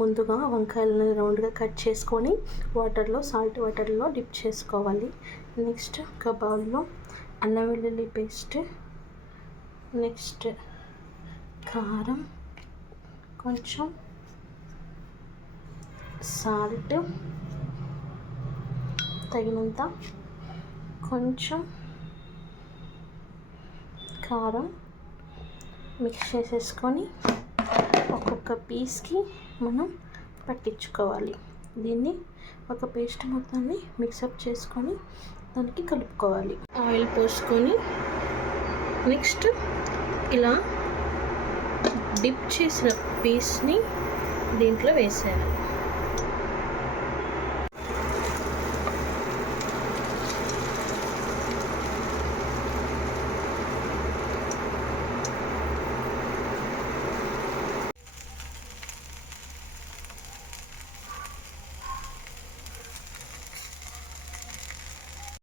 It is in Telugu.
ముందుగా వంకాయలను రౌండ్గా కట్ చేసుకొని సాల్ట్ వాటర్లో డిప్ చేసుకోవాలి. నెక్స్ట్ ఒక బౌల్లో అల్లం వెల్లుల్లి పేస్ట్, నెక్స్ట్ కారం, కొంచెం సాల్ట్ తగినంత, కొంచెం కారం మిక్స్ చేసేసుకొని ఒక్కొక్క పీస్కి మనం పట్టించుకోవాలి. దీన్ని ఒక పేస్ట్ మొత్తాన్ని మిక్సప్ చేసుకొని దానికి కలుపుకోవాలి. ఆయిల్ పోసుకొని నెక్స్ట్ ఇలా డిప్ చేసిన పీస్ని దీంట్లో వేసేయాలి.